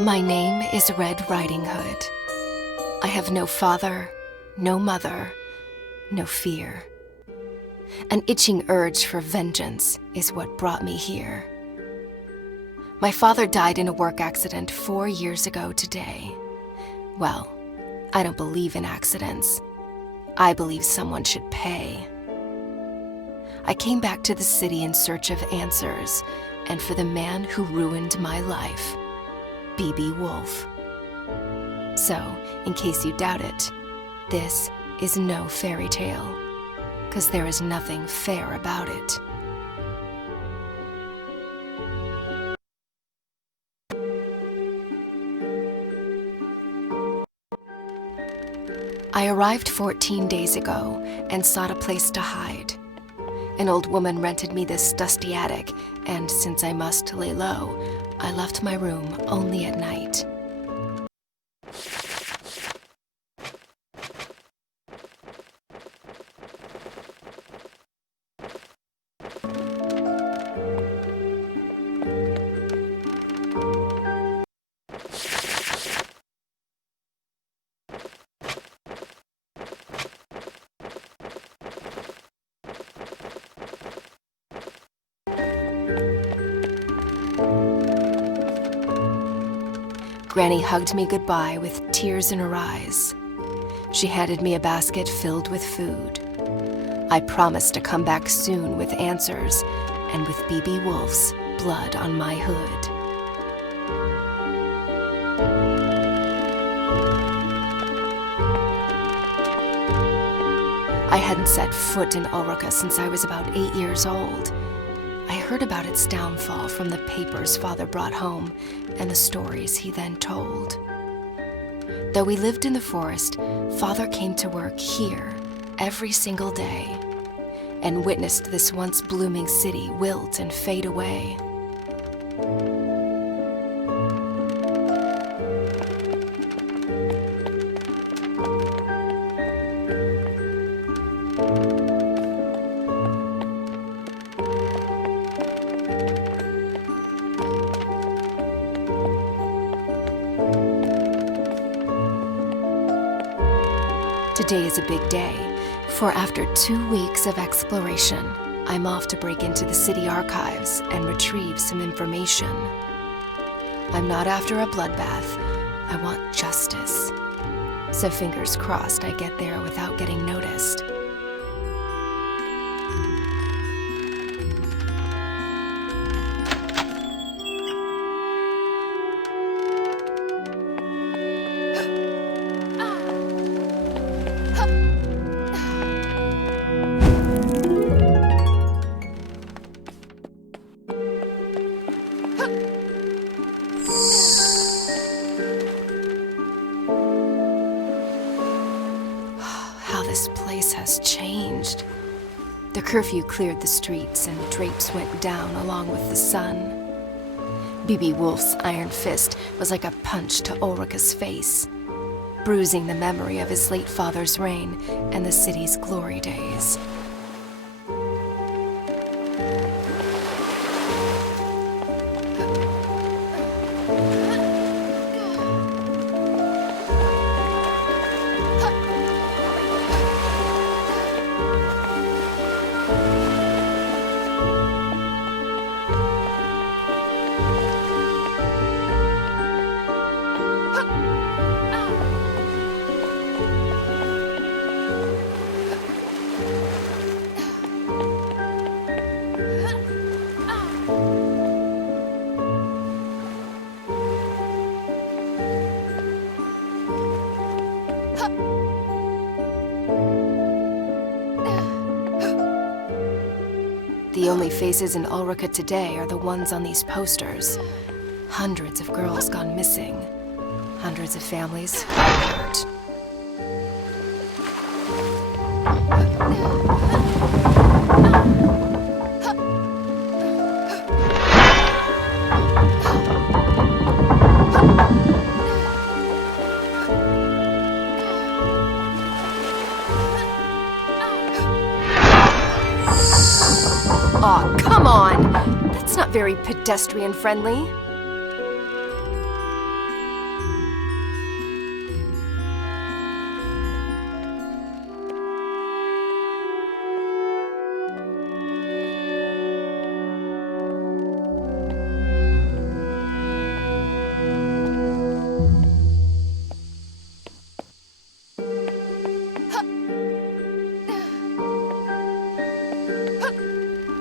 My name is Red Riding Hood. I have no father, no mother, no fear. An itching urge for vengeance is what brought me here. My father died in a work accident 4 years ago today. Well, I don't believe in accidents. I believe someone should pay. I came back to the city in search of answers, and for the man who ruined my life, B.B. Woolfe. So, in case you doubt it, this is no fairy tale, 'cause there is nothing fair about it. I arrived 14 days ago and sought a place to hide. An old woman rented me this dusty attic, and since I must lay low, I left my room only at night. Granny hugged me goodbye with tears in her eyes. She handed me a basket filled with food. I promised to come back soon with answers and with B.B. Woolfe's blood on my hood. I hadn't set foot in Ulrica since I was about 8 years old. I heard about its downfall from the papers Father brought home and the stories he then told. Though we lived in the forest, Father came to work here every single day and witnessed this once blooming city wilt and fade away. Today is a big day, for after 2 weeks of exploration, I'm off to break into the city archives and retrieve some information. I'm not after a bloodbath, I want justice. So fingers crossed I get there without getting noticed. This place has changed. The curfew cleared the streets and drapes went down along with the sun. B.B. Woolfe's iron fist was like a punch to Ulrica's face, bruising the memory of his late father's reign and the city's glory days. The only faces in Ulrica today are the ones on these posters. Hundreds of girls gone missing. Hundreds of families hurt. Aw, come on! That's not very pedestrian-friendly.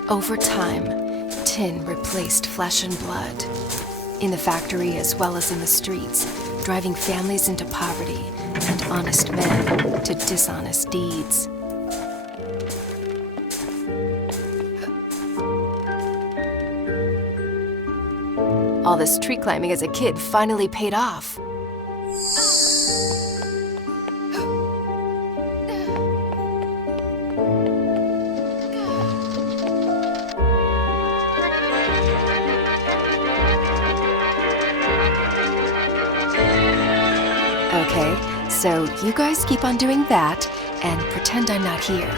Over time, tin replaced flesh and blood. In the factory as well as in the streets, driving families into poverty and honest men to dishonest deeds. All this tree climbing as a kid finally paid off. Okay, so you guys keep on doing that and pretend I'm not here.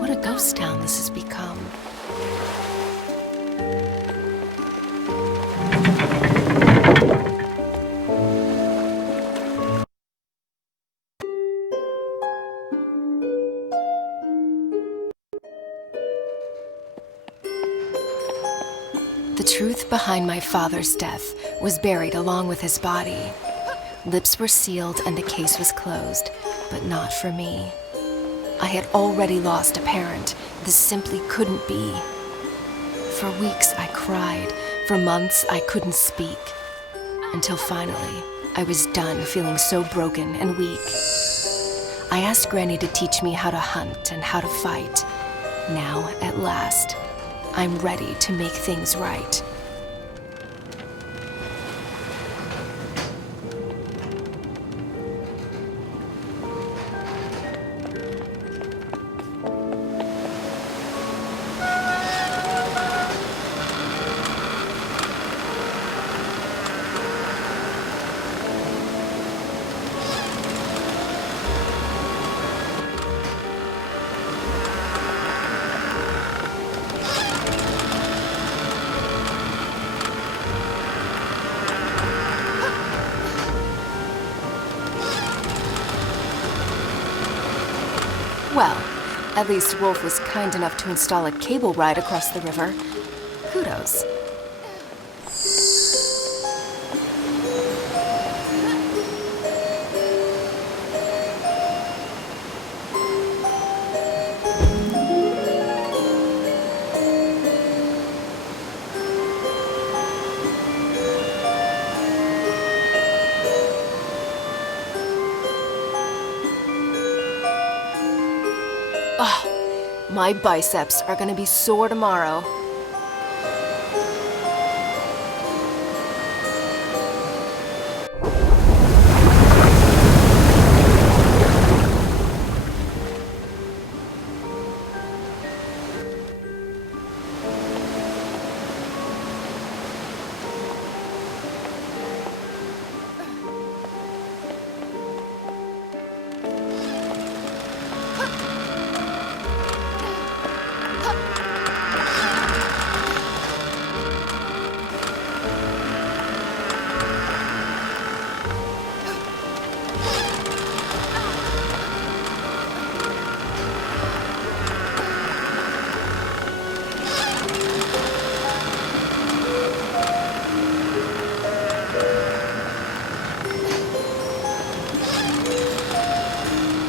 What a ghost town this has become. The truth behind my father's death was buried along with his body. Lips were sealed and the case was closed, but not for me. I had already lost a parent. This simply couldn't be. For weeks I cried. For months I couldn't speak. Until finally, I was done feeling so broken and weak. I asked Granny to teach me how to hunt and how to fight. Now, at last, I'm ready to make things right. Well, at least Woolfe was kind enough to install a cable ride across the river. Kudos. Oh, my biceps are gonna be sore tomorrow.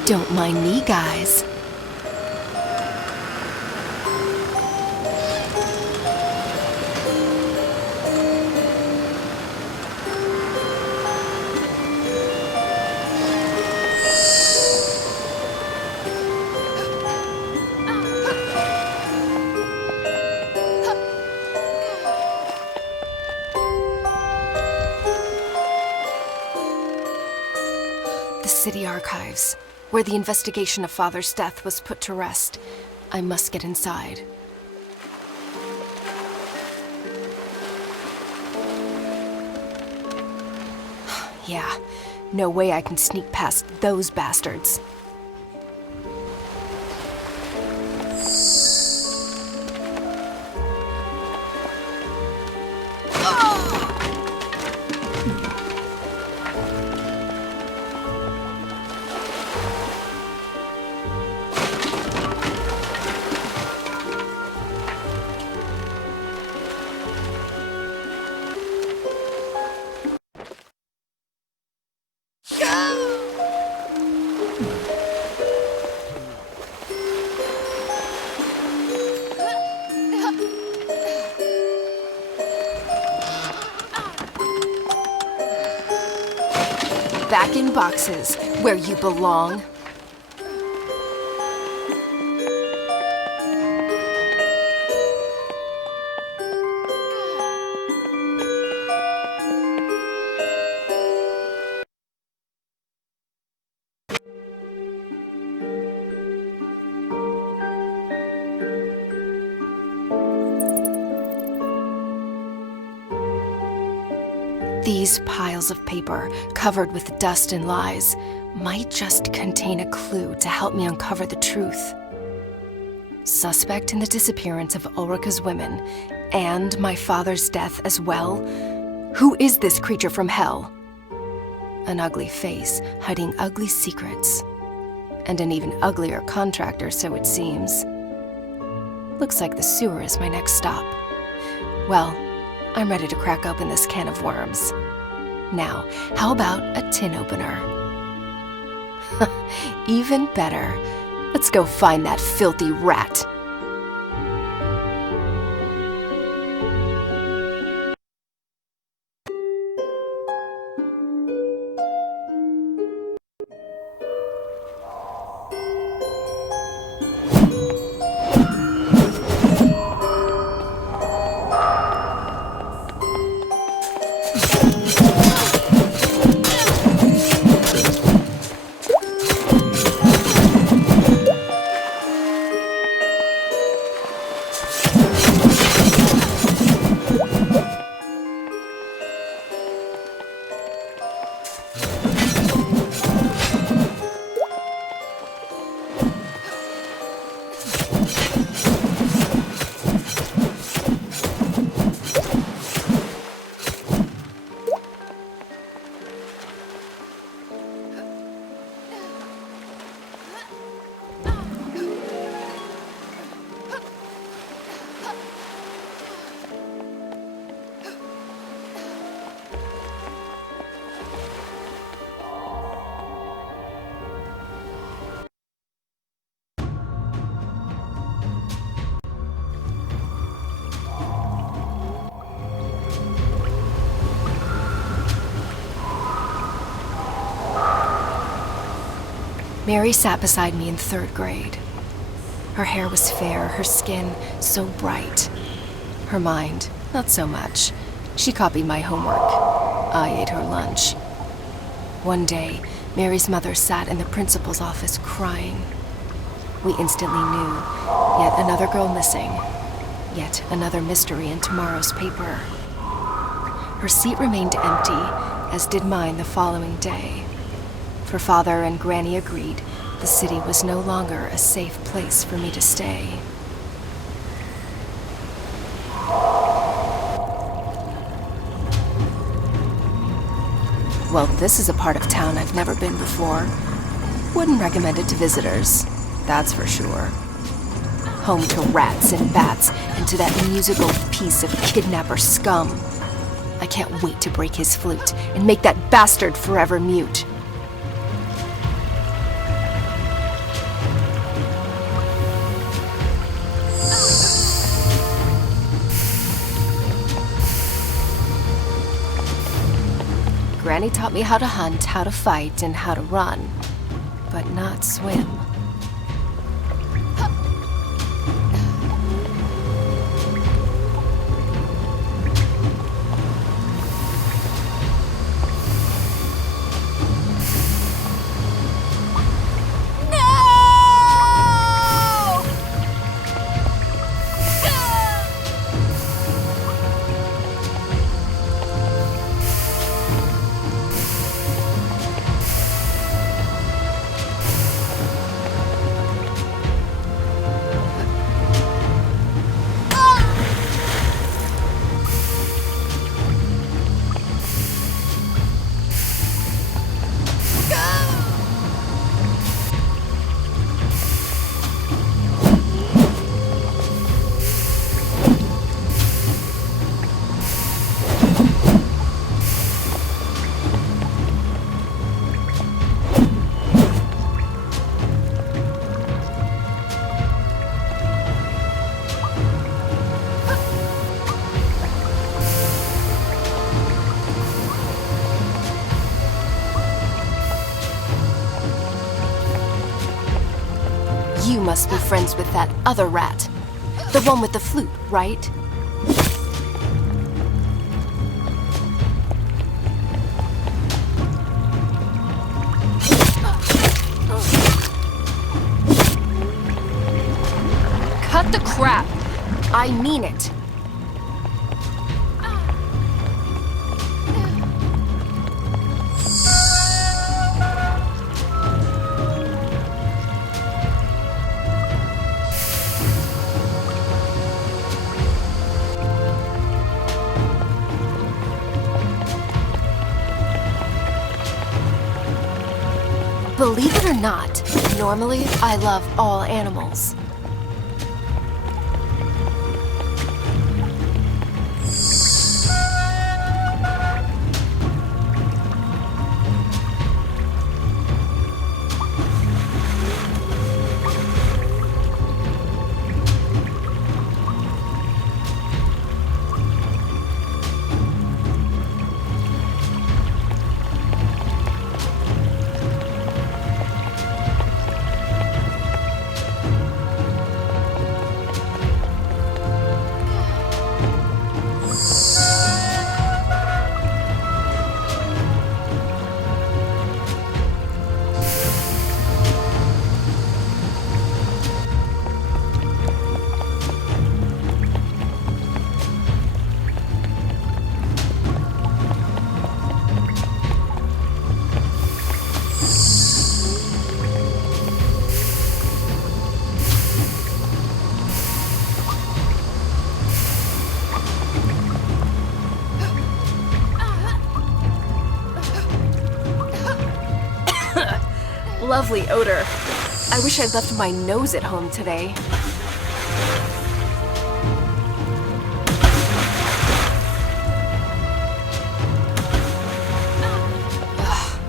Don't mind me, guys. The city archives, where the investigation of Father's death was put to rest. I must get inside. Yeah, no way I can sneak past those bastards. back in boxes, where you belong. These piles of paper, covered with dust and lies, might just contain a clue to help me uncover the truth. Suspect in the disappearance of Ulrika's women, and my father's death as well? Who is this creature from hell? An ugly face, hiding ugly secrets. And an even uglier contractor, so it seems. Looks like the sewer is my next stop. Well, I'm ready to crack open this can of worms. Now, how about a tin opener? Even better. Let's go find that filthy rat. Mary sat beside me in 3rd grade. Her hair was fair, her skin so bright. Her mind, not so much. She copied my homework. I ate her lunch. One day, Mary's mother sat in the principal's office crying. We instantly knew, yet another girl missing. Yet another mystery in tomorrow's paper. Her seat remained empty, as did mine the following day. For Father and Granny agreed the city was no longer a safe place for me to stay. Well, this is a part of town I've never been before. Wouldn't recommend it to visitors, that's for sure. Home to rats and bats, and to that musical piece of kidnapper scum. I can't wait to break his flute and make that bastard forever mute. Granny taught me how to hunt, how to fight, and how to run, but not swim. must be friends with that other rat. The one with the flute, right? Cut the crap! I mean it. Believe it or not, normally I love all animals. Lovely odor. I wish I'd left my nose at home today. Ugh.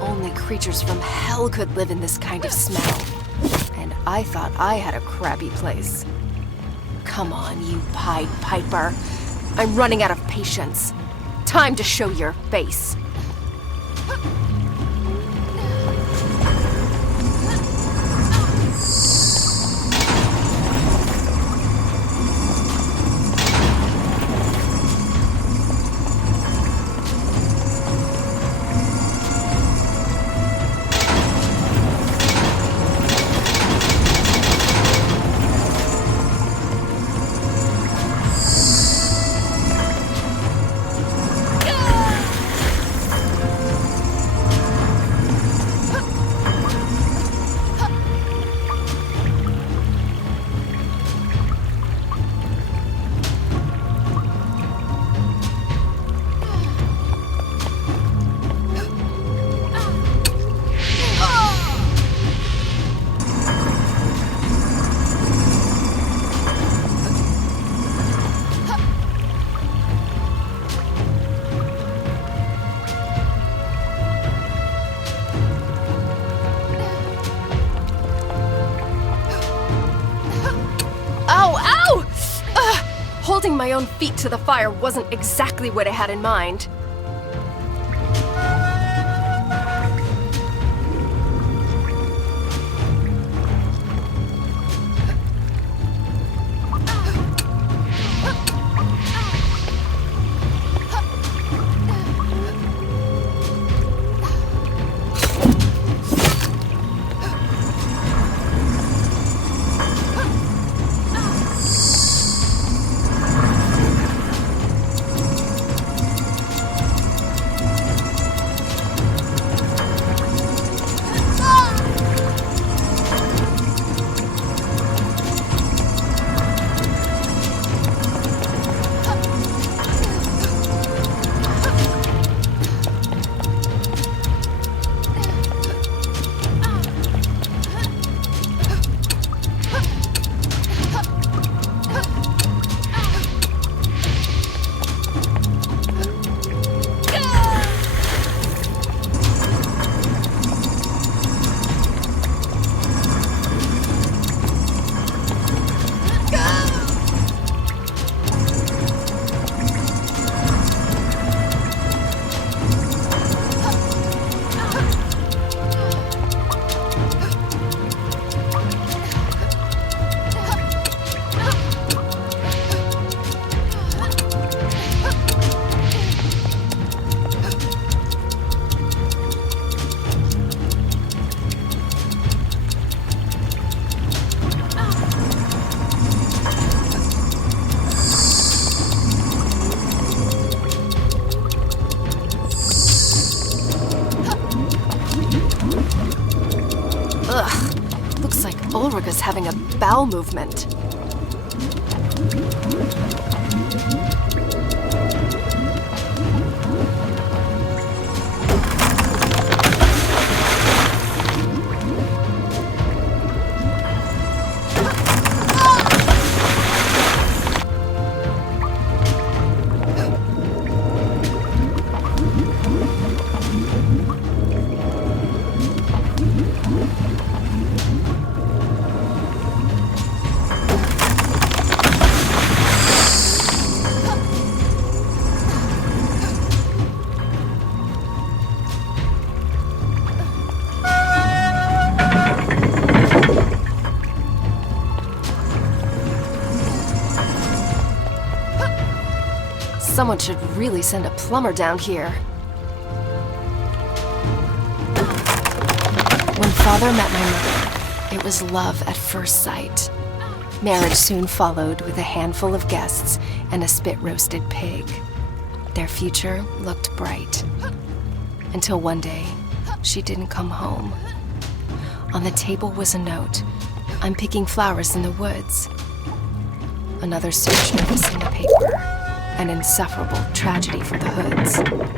Only creatures from hell could live in this kind of smell. And I thought I had a crappy place. Come on, you Pied Piper. I'm running out of patience. Time to show your face. Holding my own feet to the fire wasn't exactly what I had in mind. having a bowel movement. Someone should really send a plumber down here. When Father met my mother, it was love at first sight. Marriage soon followed with a handful of guests and a spit-roasted pig. Their future looked bright. Until one day, she didn't come home. On the table was a note. I'm picking flowers in the woods. Another search notice in the paper. An insufferable tragedy for the Hoods.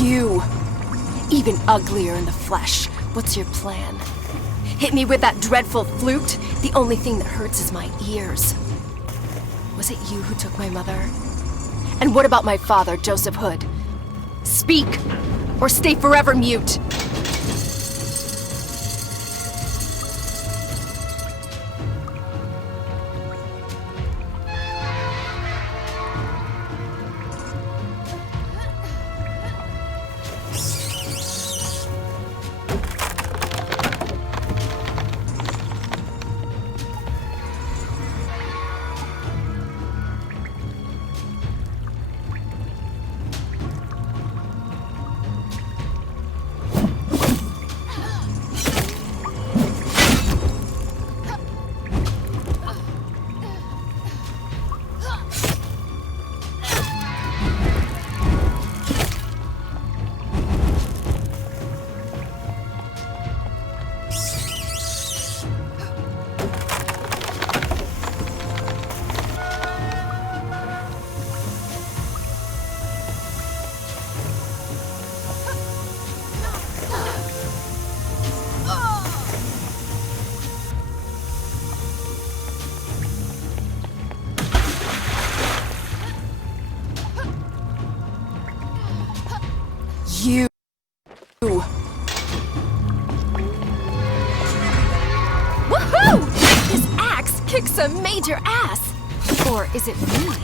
You! Even uglier in the flesh. What's your plan? Hit me with that dreadful flute? The only thing that hurts is my ears. Was it you who took my mother? And what about my father, Joseph Hood? Speak, or stay forever mute. You. Woohoo! This axe kicks some major ass! Or is it me?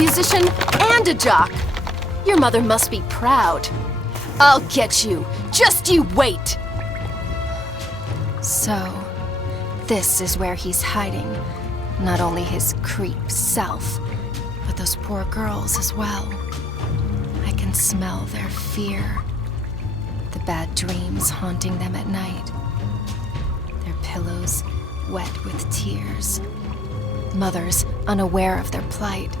musician and a jock. Your mother must be proud. I'll get you. Just you wait. So, this is where he's hiding. Not only his creep self, but those poor girls as well. I can smell their fear. The bad dreams haunting them at night. Their pillows wet with tears. Mothers unaware of their plight.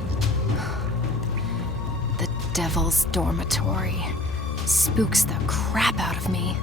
The devil's dormitory spooks the crap out of me.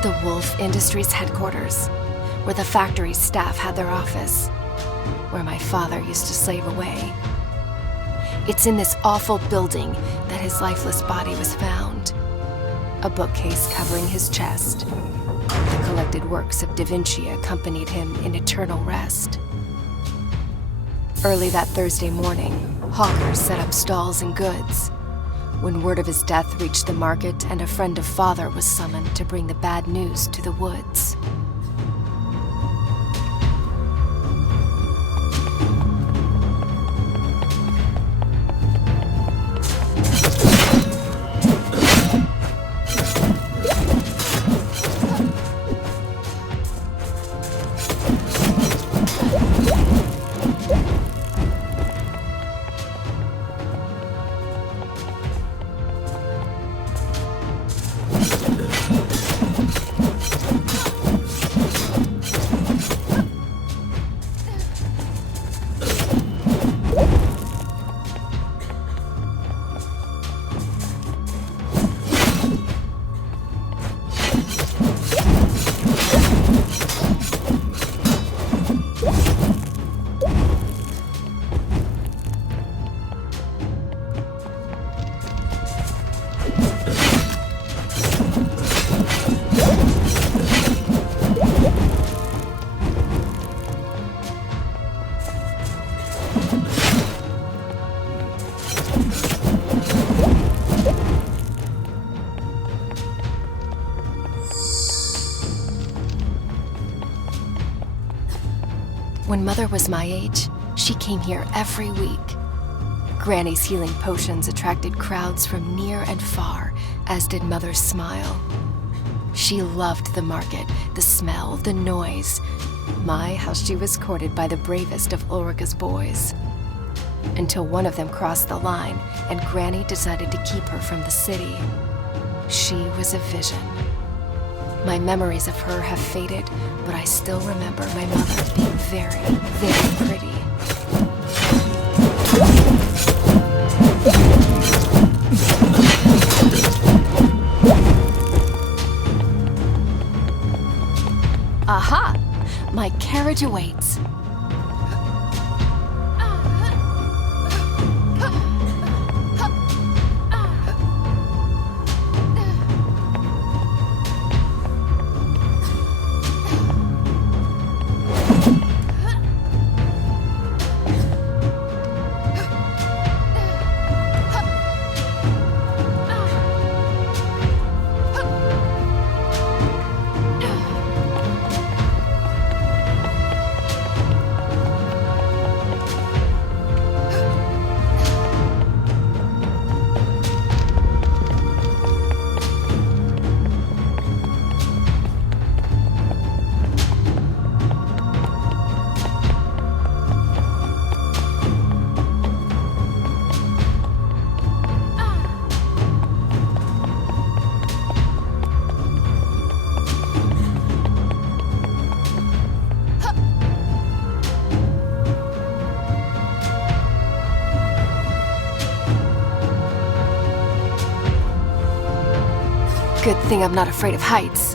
The Woolfe Industries headquarters, where the factory staff had their office, where my father used to slave away. It's in this awful building that his lifeless body was found. A bookcase covering his chest. The collected works of Da Vinci accompanied him in eternal rest. Early that Thursday morning, hawkers set up stalls and goods. When word of his death reached the market and a friend of father was summoned to bring the bad news to the woods. When Mother was my age, she came here every week. Granny's healing potions attracted crowds from near and far, as did Mother's smile. She loved the market, the smell, the noise. My, how she was courted by the bravest of Ulrika's boys. Until one of them crossed the line, and Granny decided to keep her from the city. She was a vision. My memories of her have faded, but I still remember my mother being very, very pretty. Aha! My carriage awaits. Good thing I'm not afraid of heights.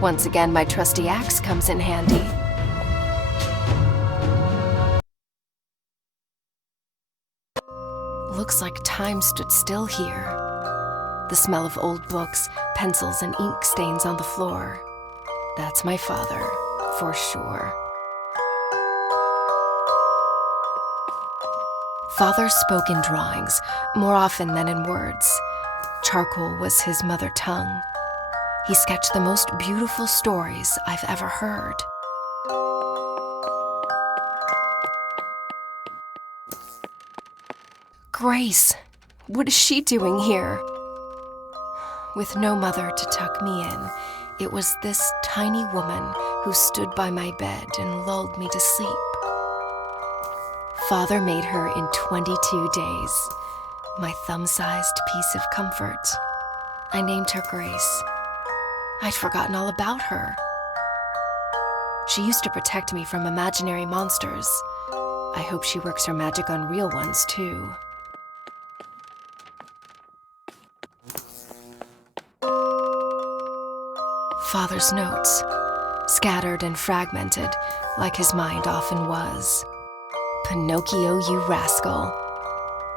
Once again, my trusty axe comes in handy. Looks like time stood still here. The smell of old books, pencils, and ink stains on the floor. That's my father, for sure. Father spoke in drawings, more often than in words. Charcoal was his mother tongue. He sketched the most beautiful stories I've ever heard. Grace, what is she doing here? With no mother to tuck me in, it was this tiny woman who stood by my bed and lulled me to sleep. Father made her in 22 days, my thumb-sized piece of comfort. I named her Grace. I'd forgotten all about her. She used to protect me from imaginary monsters. I hope she works her magic on real ones, too. Father's notes, scattered and fragmented, like his mind often was. Pinocchio, you rascal.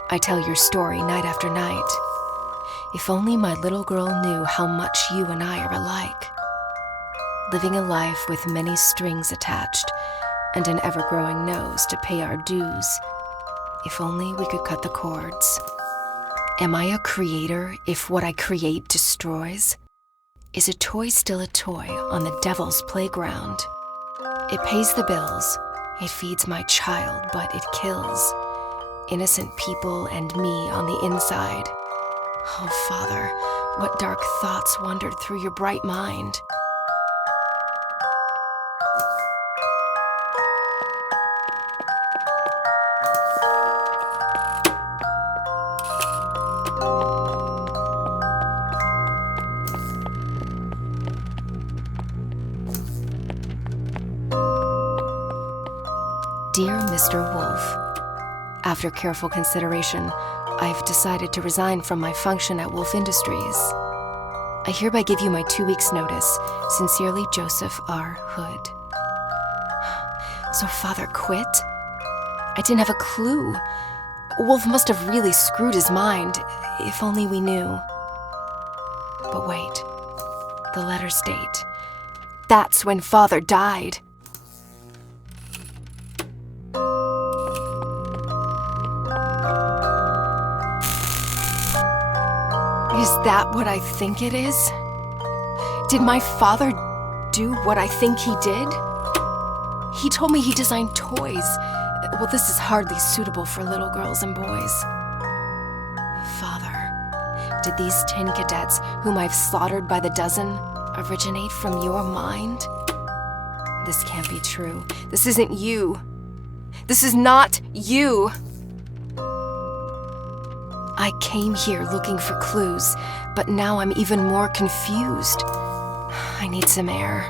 I tell your story night after night. If only my little girl knew how much you and I are alike. Living a life with many strings attached and an ever-growing nose to pay our dues. If only we could cut the cords. Am I a creator if what I create destroys? Is a toy still a toy on the devil's playground? It pays the bills, it feeds my child, but it kills innocent people and me on the inside. Oh, Father, what dark thoughts wandered through your bright mind? Dear Mr. Woolfe, after careful consideration, I've decided to resign from my function at Woolfe Industries. I hereby give you my 2 weeks' notice. Sincerely, Joseph R. Hood. So Father quit? I didn't have a clue. Woolfe must have really screwed his mind, if only we knew. But wait, the letter's date. That's when Father died. Is that what I think it is? Did my father do what I think he did? He told me he designed toys. Well, this is hardly suitable for little girls and boys. Father, did these tin cadets, whom I've slaughtered by the dozen, originate from your mind? This can't be true. This isn't you. This is not you. I came here looking for clues, but now I'm even more confused. I need some air.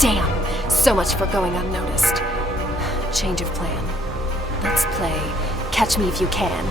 Damn, so much for going unnoticed. Change of plan. Let's play Catch Me If You Can.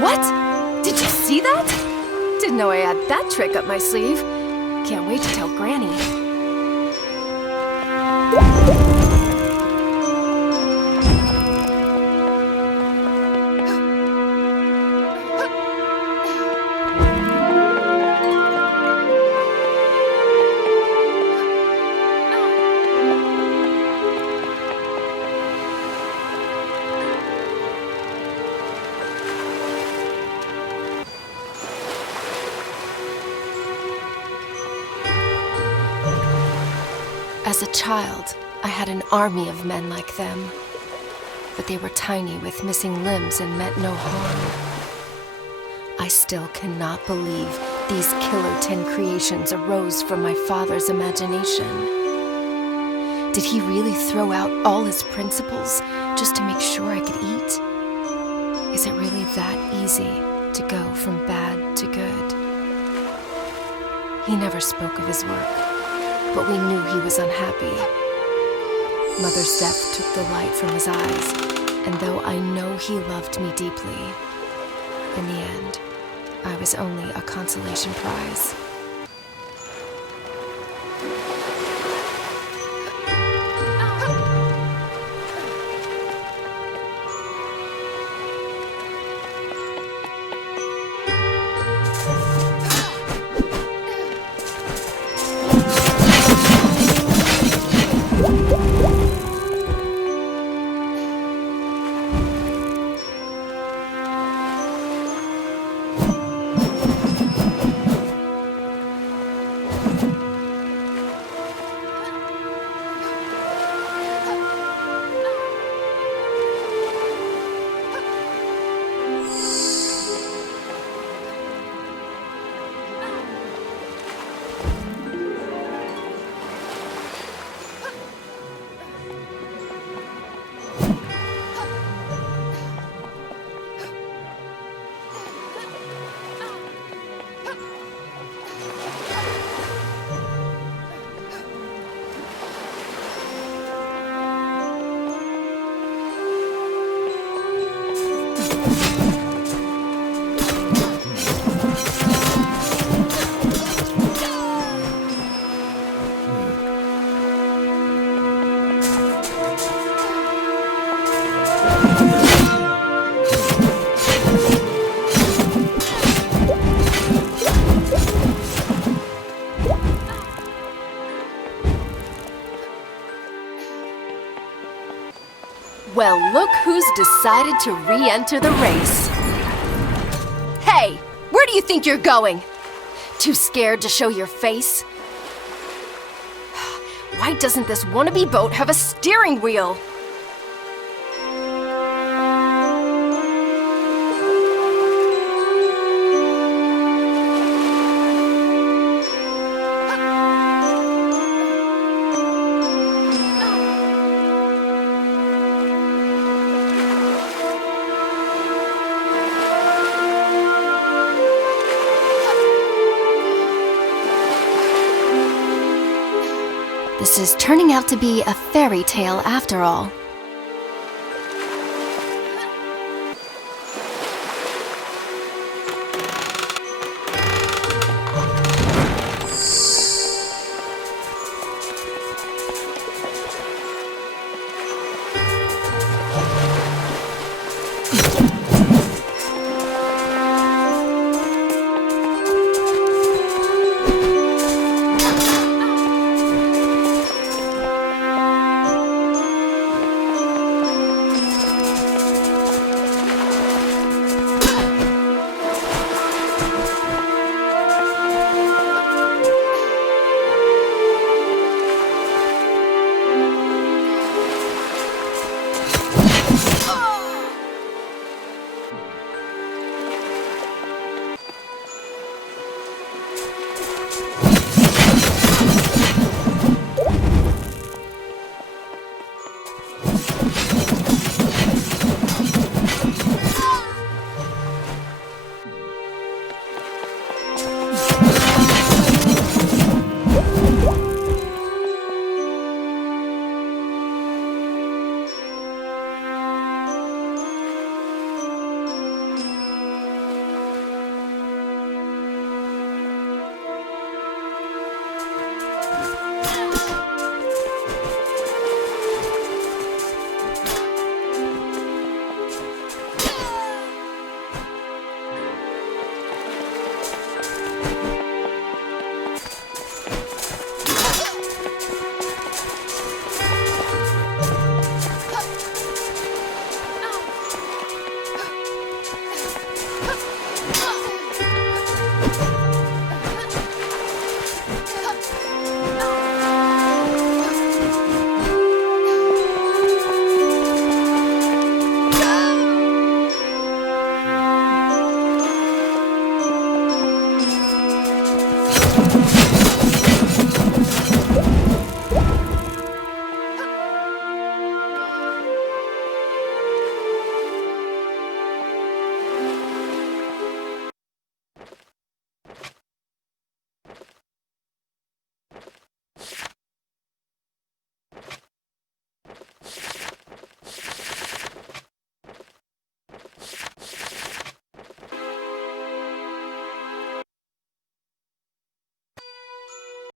What? Did you see that? Didn't know I had that trick up my sleeve. Can't wait to tell Granny. As a child, I had an army of men like them. But they were tiny with missing limbs and meant no harm. I still cannot believe these killer 10 creations arose from my father's imagination. Did he really throw out all his principles just to make sure I could eat? Is it really that easy to go from bad to good? He never spoke of his work, but we knew he was unhappy. Mother's death took the light from his eyes, and though I know he loved me deeply, in the end, I was only a consolation prize. Well, look who's decided to re-enter the race. Hey, where do you think you're going? Too scared to show your face? Why doesn't this wannabe boat have a steering wheel? This is turning out to be a fairy tale after all.